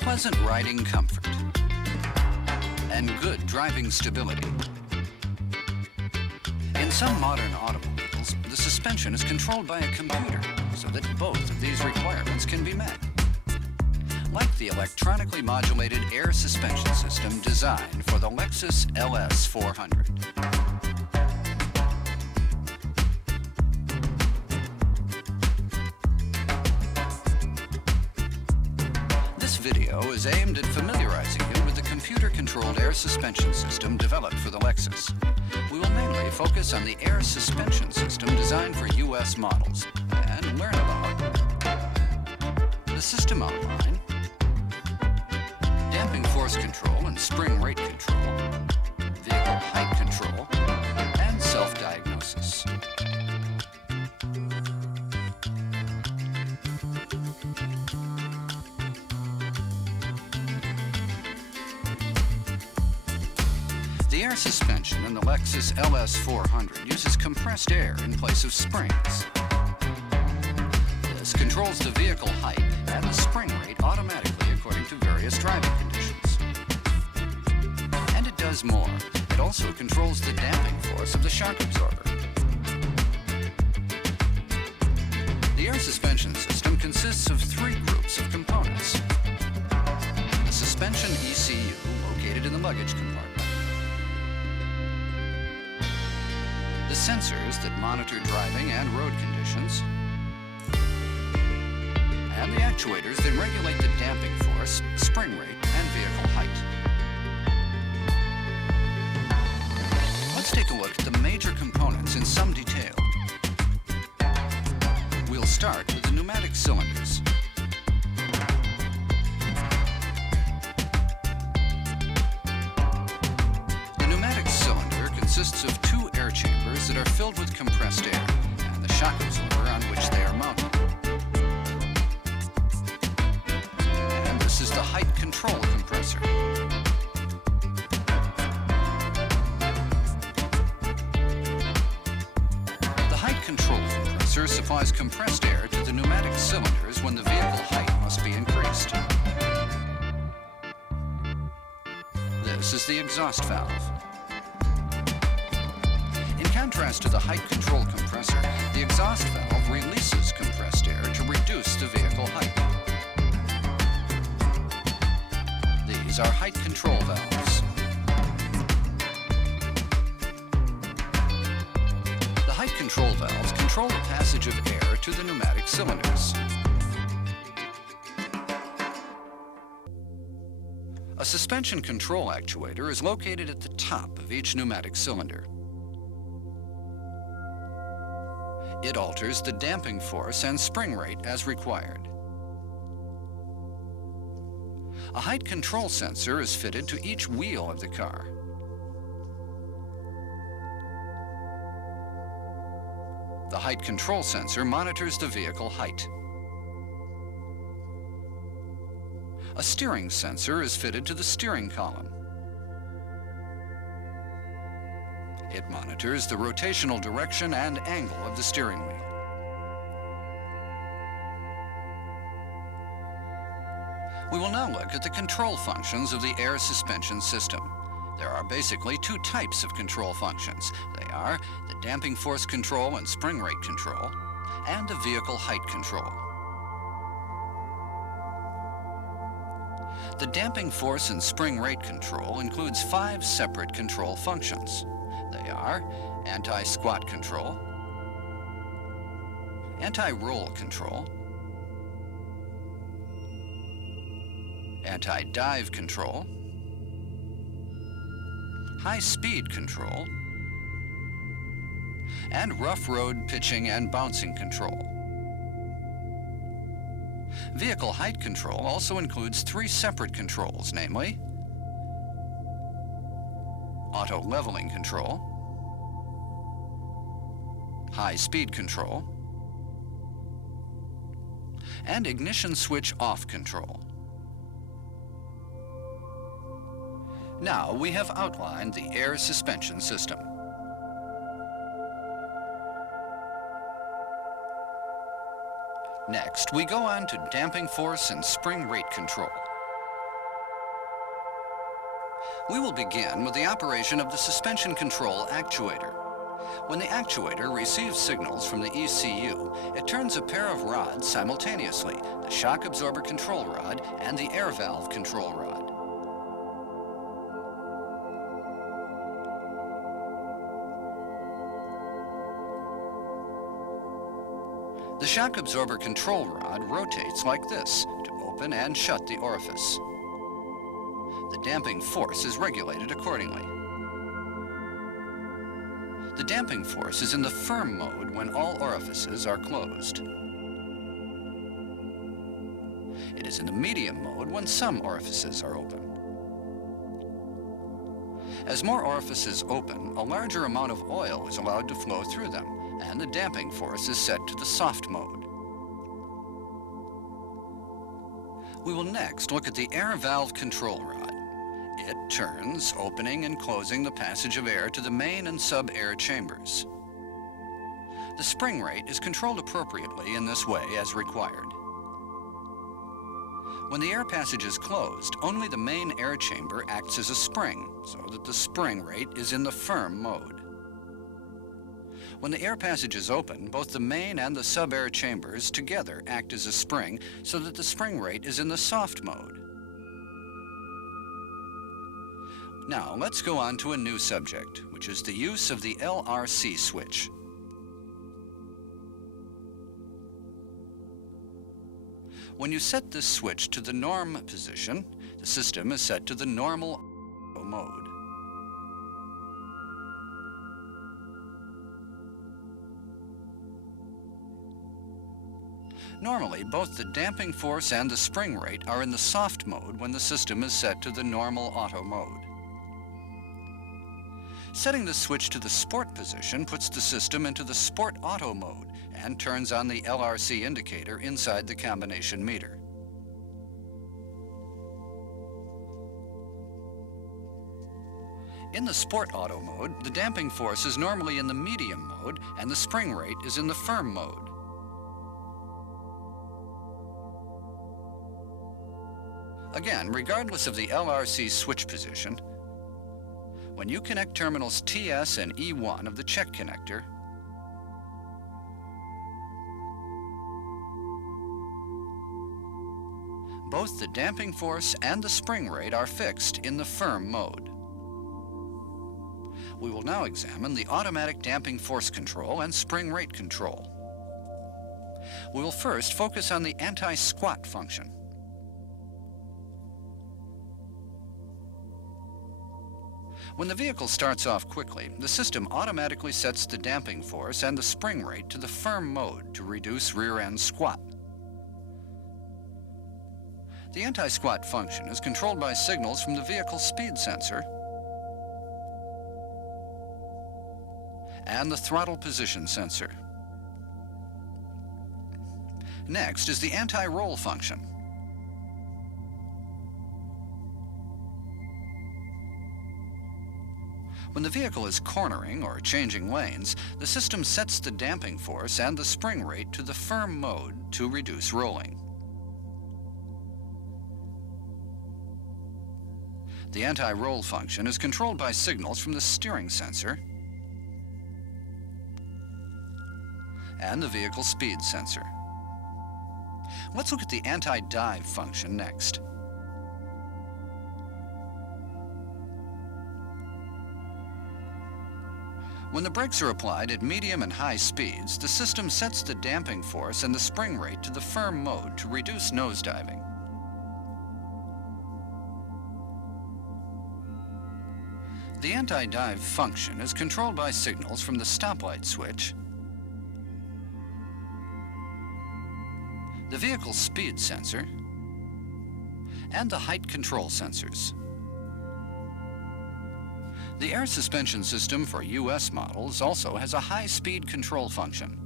Pleasant riding comfort and good driving stability. In some modern automobiles, the suspension is controlled by a computer so that both of these requirements can be met. Like the electronically modulated air suspension system designed for the Lexus LS 400. This video is aimed at familiarizing you with the computer-controlled air suspension system developed for the Lexus. We will mainly focus on the air suspension system designed for U.S. models and learn about the system outline, damping force control and spring rate control, vehicle height control, and self-diagnosis. The air suspension in the Lexus LS 400 uses compressed air in place of springs. This controls the vehicle height and the spring rate automatically according to various driving conditions. And it does more. It also controls the damping force of the shock absorber. The air suspension system consists of three groups of components. The suspension ECU, located in the luggage compartment. The sensors that monitor driving and road conditions, and the actuators that regulate the damping force, spring rate, and vehicle height. Let's take a look at the major components in some detail. We'll start with the pneumatic cylinders. The pneumatic cylinder consists of two air chambers that are filled with compressed air and the shock absorber on which they are mounted. And this is the height control compressor. The height control compressor supplies compressed air to the pneumatic cylinders when the vehicle height must be increased. This is the exhaust valve. In contrast to the height control compressor, the exhaust valve releases compressed air to reduce the vehicle height. These are height control valves. The height control valves control the passage of air to the pneumatic cylinders. A suspension control actuator is located at the top of each pneumatic cylinder. It alters the damping force and spring rate as required. A height control sensor is fitted to each wheel of the car. The height control sensor monitors the vehicle height. A steering sensor is fitted to the steering column. It monitors the rotational direction and angle of the steering wheel. We will now look at the control functions of the air suspension system. There are basically two types of control functions. They are the damping force control and spring rate control, and the vehicle height control. The damping force and spring rate control includes 5 separate control functions. They are anti-squat control, anti-roll control, anti-dive control, high-speed control, and rough road pitching and bouncing control. Vehicle height control also includes 3 separate controls, namely auto leveling control, high speed control, and ignition switch off control. Now we have outlined the air suspension system. Next, we go on to damping force and spring rate control. We will begin with the operation of the suspension control actuator. When the actuator receives signals from the ECU, it turns a pair of rods simultaneously, the shock absorber control rod and the air valve control rod. The shock absorber control rod rotates like this to open and shut the orifice. The damping force is regulated accordingly. The damping force is in the firm mode when all orifices are closed. It is in the medium mode when some orifices are open. As more orifices open, a larger amount of oil is allowed to flow through them, and the damping force is set to the soft mode. We will next look at the air valve control rod. It turns, opening and closing the passage of air to the main and sub-air chambers. The spring rate is controlled appropriately in this way as required. When the air passage is closed, only the main air chamber acts as a spring, so that the spring rate is in the firm mode. When the air passage is open, both the main and the sub-air chambers together act as a spring, so that the spring rate is in the soft mode. Now, let's go on to a new subject, which is the use of the LRC switch. When you set this switch to the norm position, the system is set to the normal mode. Normally, both the damping force and the spring rate are in the soft mode when the system is set to the normal auto mode. Setting the switch to the sport position puts the system into the sport auto mode and turns on the LRC indicator inside the combination meter. In the sport auto mode, the damping force is normally in the medium mode and the spring rate is in the firm mode. Again, regardless of the LRC switch position, when you connect terminals TS and E1 of the check connector, both the damping force and the spring rate are fixed in the firm mode. We will now examine the automatic damping force control and spring rate control. We will first focus on the anti-squat function. When the vehicle starts off quickly, the system automatically sets the damping force and the spring rate to the firm mode to reduce rear-end squat. The anti-squat function is controlled by signals from the vehicle speed sensor and the throttle position sensor. Next is the anti-roll function. When the vehicle is cornering or changing lanes, the system sets the damping force and the spring rate to the firm mode to reduce rolling. The anti-roll function is controlled by signals from the steering sensor and the vehicle speed sensor. Let's look at the anti-dive function next. When the brakes are applied at medium and high speeds, the system sets the damping force and the spring rate to the firm mode to reduce nosediving. The anti-dive function is controlled by signals from the stoplight switch, the vehicle speed sensor, and the height control sensors. The air suspension system for US models also has a high-speed control function.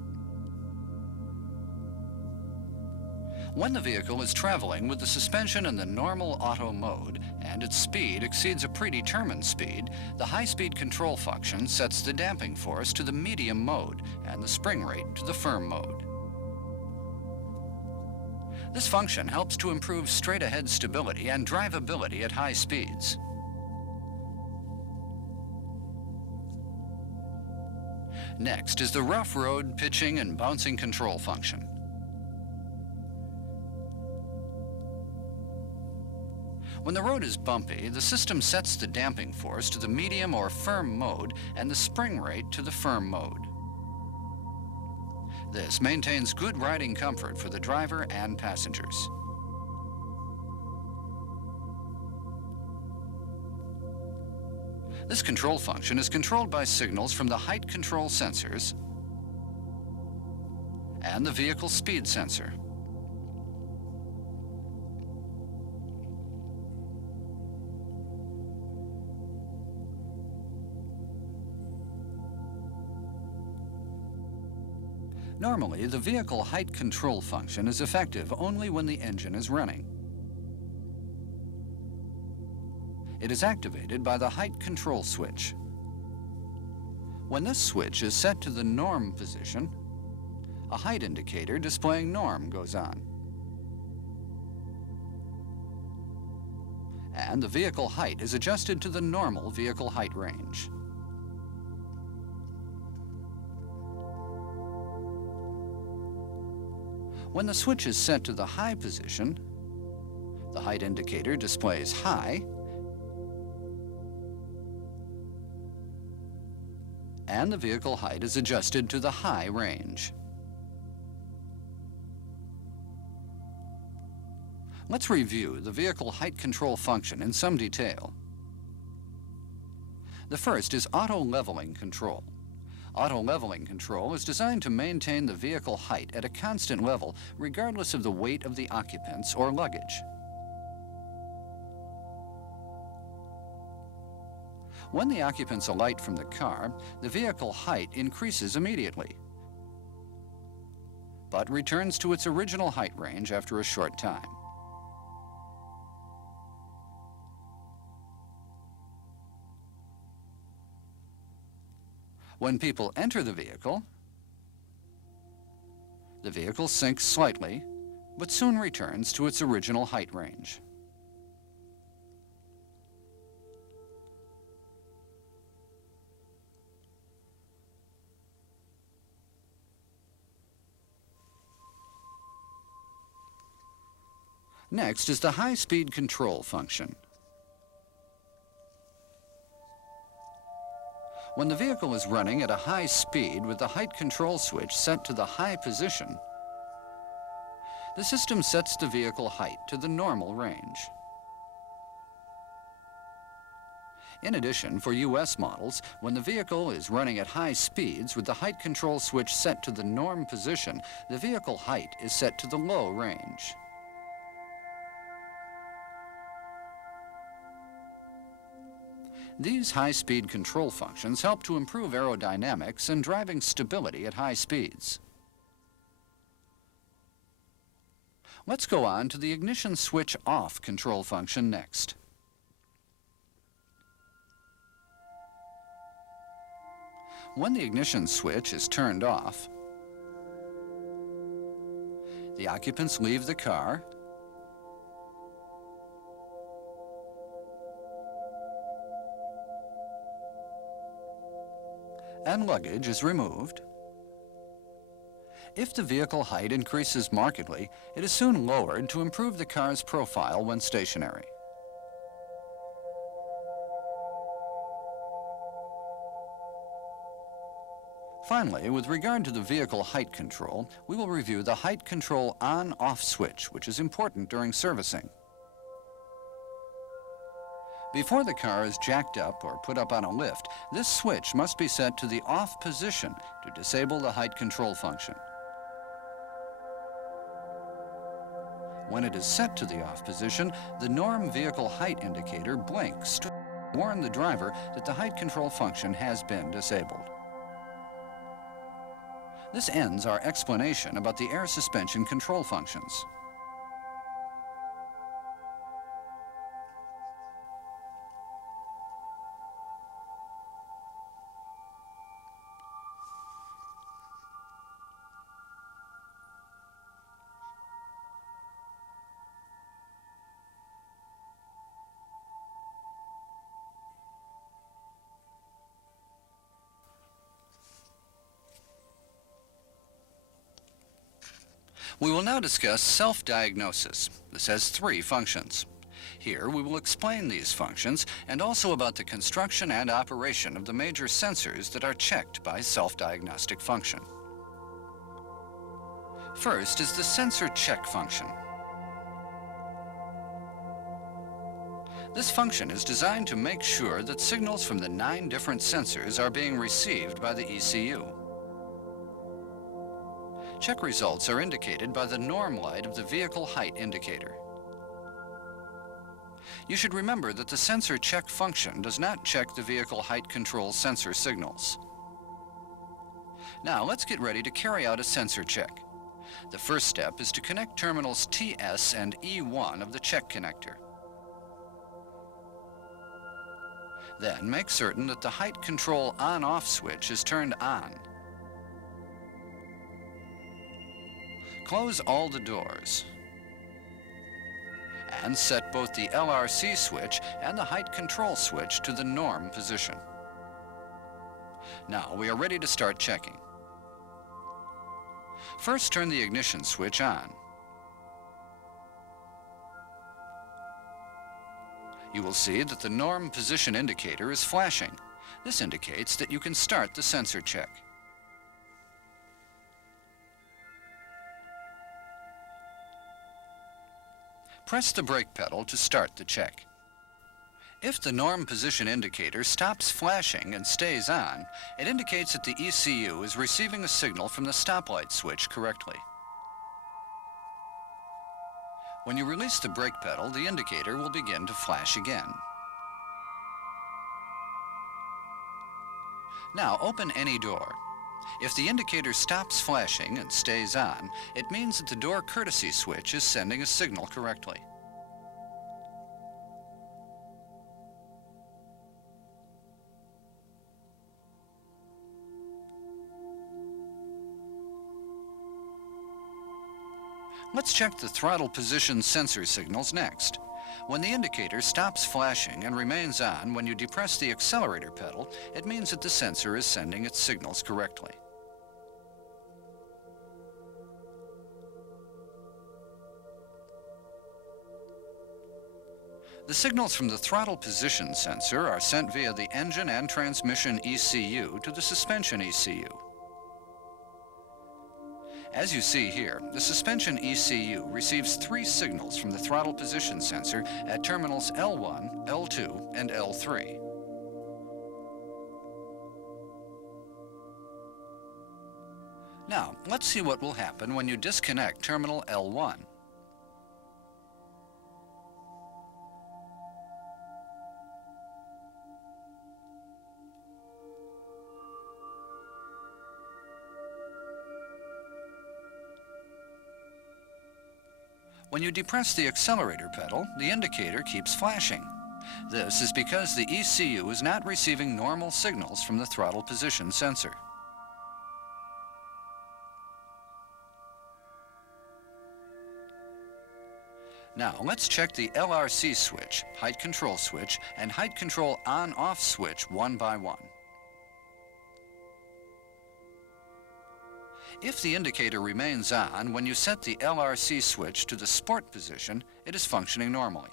When the vehicle is traveling with the suspension in the normal auto mode and its speed exceeds a predetermined speed, the high-speed control function sets the damping force to the medium mode and the spring rate to the firm mode. This function helps to improve straight-ahead stability and drivability at high speeds. Next is the rough road pitching and bouncing control function. When the road is bumpy, the system sets the damping force to the medium or firm mode and the spring rate to the firm mode. This maintains good riding comfort for the driver and passengers. This control function is controlled by signals from the height control sensors and the vehicle speed sensor. Normally, the vehicle height control function is effective only when the engine is running. It is activated by the height control switch. When this switch is set to the norm position, a height indicator displaying norm goes on. And the vehicle height is adjusted to the normal vehicle height range. When the switch is set to the high position, the height indicator displays high, and the vehicle height is adjusted to the high range. Let's review the vehicle height control function in some detail. The first is auto leveling control. Auto leveling control is designed to maintain the vehicle height at a constant level, regardless of the weight of the occupants or luggage. When the occupants alight from the car, the vehicle height increases immediately, but returns to its original height range after a short time. When people enter the vehicle sinks slightly, but soon returns to its original height range. Next is the high-speed control function. When the vehicle is running at a high speed with the height control switch set to the high position, the system sets the vehicle height to the normal range. In addition, for US models, when the vehicle is running at high speeds with the height control switch set to the norm position, the vehicle height is set to the low range. These high-speed control functions help to improve aerodynamics and driving stability at high speeds. Let's go on to the ignition switch off control function next. When the ignition switch is turned off, the occupants leave the car, and luggage is removed. If the vehicle height increases markedly, it is soon lowered to improve the car's profile when stationary. Finally, with regard to the vehicle height control, we will review the height control on-off switch, which is important during servicing. Before the car is jacked up or put up on a lift, this switch must be set to the off position to disable the height control function. When it is set to the off position, the norm vehicle height indicator blinks. warn the driver that the height control function has been disabled. This ends our explanation about the air suspension control functions. We will now discuss self-diagnosis. This has 3 functions. Here we will explain these functions and also about the construction and operation of the major sensors that are checked by self-diagnostic function. First is the sensor check function. This function is designed to make sure that signals from the 9 different sensors are being received by the ECU. Check results are indicated by the norm light of the vehicle height indicator. You should remember that the sensor check function does not check the vehicle height control sensor signals. Now let's get ready to carry out a sensor check. The first step is to connect terminals TS and E1 of the check connector. Then make certain that the height control on-off switch is turned on. Close all the doors and set both the LRC switch and the height control switch to the norm position. Now we are ready to start checking. First, turn the ignition switch on. You will see that the norm position indicator is flashing. This indicates that you can start the sensor check. Press the brake pedal to start the check. If the norm position indicator stops flashing and stays on, it indicates that the ECU is receiving a signal from the stoplight switch correctly. When you release the brake pedal, the indicator will begin to flash again. Now open any door. If the indicator stops flashing and stays on, it means that the door courtesy switch is sending a signal correctly. Let's check the throttle position sensor signals next. When the indicator stops flashing and remains on when you depress the accelerator pedal, it means that the sensor is sending its signals correctly. The signals from the throttle position sensor are sent via the engine and transmission ECU to the suspension ECU. As you see here, the suspension ECU receives 3 signals from the throttle position sensor at terminals L1, L2, and L3. Now, let's see what will happen when you disconnect terminal L1. When you depress the accelerator pedal, the indicator keeps flashing. This is because the ECU is not receiving normal signals from the throttle position sensor. Now let's check the LRC switch, height control switch, and height control on-off switch one by one. If the indicator remains on when you set the LRC switch to the sport position, it is functioning normally.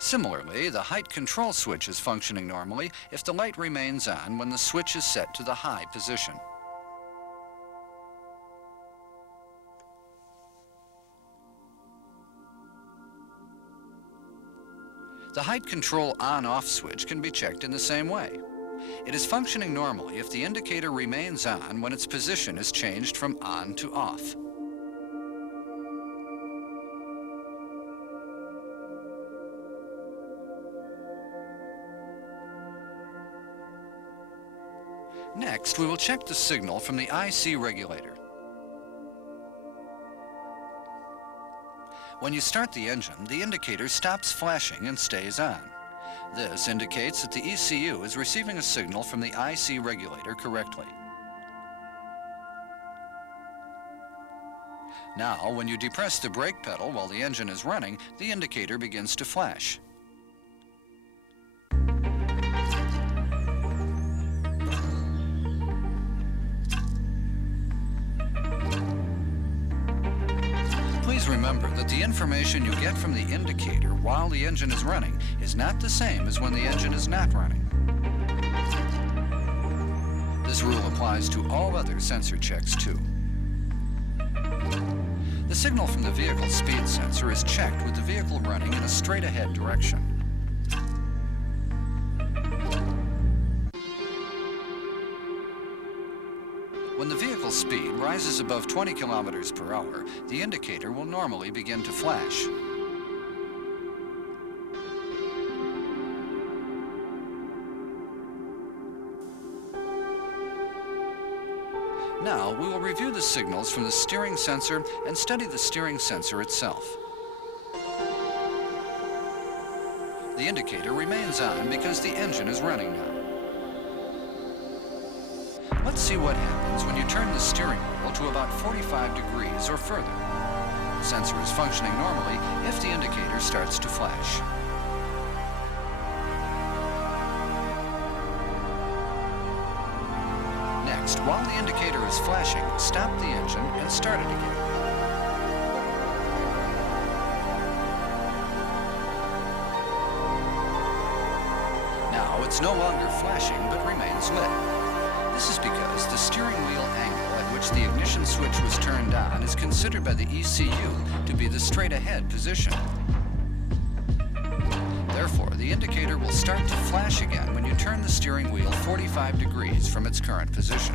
Similarly, the height control switch is functioning normally if the light remains on when the switch is set to the high position. The height control on-off switch can be checked in the same way. It is functioning normally if the indicator remains on when its position is changed from on to off. Next, we will check the signal from the IC regulator. When you start the engine, the indicator stops flashing and stays on. This indicates that the ECU is receiving a signal from the IC regulator correctly. Now, when you depress the brake pedal while the engine is running, the indicator begins to flash. Please remember that the information you get from the indicator while the engine is running is not the same as when the engine is not running. This rule applies to all other sensor checks too. The signal from the vehicle speed sensor is checked with the vehicle running in a straight-ahead direction. When the vehicle speed rises above 20 kilometers per hour, the indicator will normally begin to flash. Now, we will review the signals from the steering sensor and study the steering sensor itself. The indicator remains on because the engine is running now. Let's see what happens when you turn the steering wheel to about 45 degrees or further. The sensor is functioning normally if the indicator starts to flash. Next, while the indicator is flashing, stop the engine and start it again. Now it's no longer flashing but remains lit. This is because the steering wheel angle at which the ignition switch was turned on is considered by the ECU to be the straight-ahead position. Therefore, the indicator will start to flash again when you turn the steering wheel 45 degrees from its current position.